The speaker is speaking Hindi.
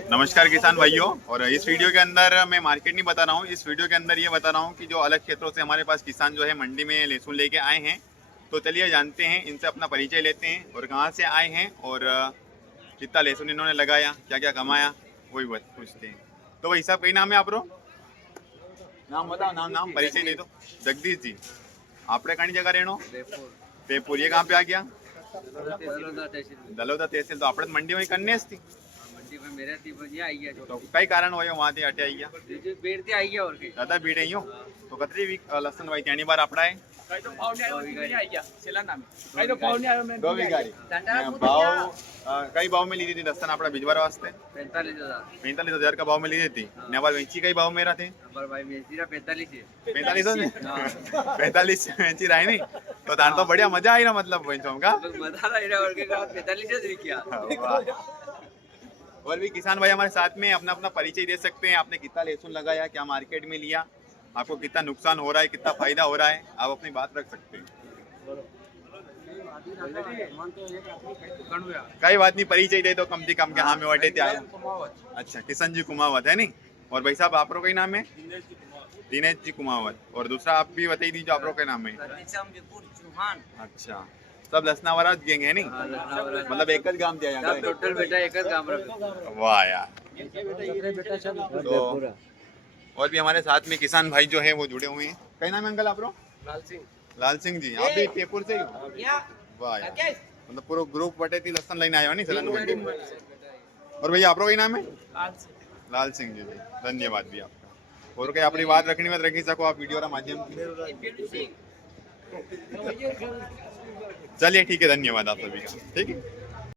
नमस्कार किसान भाइयों। और इस वीडियो के अंदर मैं मार्केट नहीं बता रहा हूँ, इस वीडियो के अंदर ये बता रहा हूँ कि जो अलग क्षेत्रों से हमारे पास किसान जो है मंडी में लहसुन लेके आए हैं, तो चलिए जानते हैं, इनसे अपना परिचय लेते हैं और कहाँ से आए हैं और कितना लहसुन इन्होंने लगाया, क्या क्या कमाया, वही पूछते हैं। तो भाई साहब, कई नाम है आपरो? नाम बताओ, नाम नाम परिचय दे दो। जगदीश जी, आपने कहीं जगह रहनो? पेपुर। ये कहाँ पे आ गया? दलोदा तहसील। तो આપણે મંડી में करने थी तो कई कारण हो वहां थी हटे आई गया ज्यादा भीड़ आई हो तो कतरी वीक लसन भाई त्यानी बार आपड़ा है दो वीघारी भाव कई भाव में ली थी लसन आपड़ा भिजवार वास्ते 45,000 का भाव में ली थी ने बार वेची कई भाव में रहा थे 45 45 वेची रही नहीं तो तान तो बढ़िया मजा आई ना मतलब वेचो का और भी किसान भाई हमारे साथ में अपना अपना परिचय दे सकते हैं। आपने कितना लहसुन लगाया, क्या मार्केट में लिया, आपको कितना नुकसान हो रहा है, कितना फायदा हो रहा है, आप अपनी बात रख सकते हैं। कई बात नहीं, परिचय दे दो कम से कम के हाँ में वटे थे आया। अच्छा, किशन जी कुमावत है नहीं। और भाई साहब आपरो कई नाम है? दिनेश जी कुमावत। और दूसरा आप भी बताइए दीजिए, आपरो क्या नाम है? अच्छा, सब लसना वाला गैंग है नहीं, मतलब एक गांव दिया टोटल बेटा एक गांव। वाह यार। तो और भी हमारे साथ में किसान भाई जो है वो जुड़े हुए हैं। कई नाम है अंकल आपरो? लाल सिंह जी। आप भी पेपुर से ही हो? वाह यार, मतलब पूरा ग्रुप बटे थी लसन लाइन आया नहीं सलन। और भैया आपरो कई नाम है? लाल सिंह जी। धन्यवाद भी आपका। और कहीं अपनी बात रखनी मत रखी सको आप वीडियो का माध्यम से। चलिए ठीक है, धन्यवाद आप सभी का। ठीक है।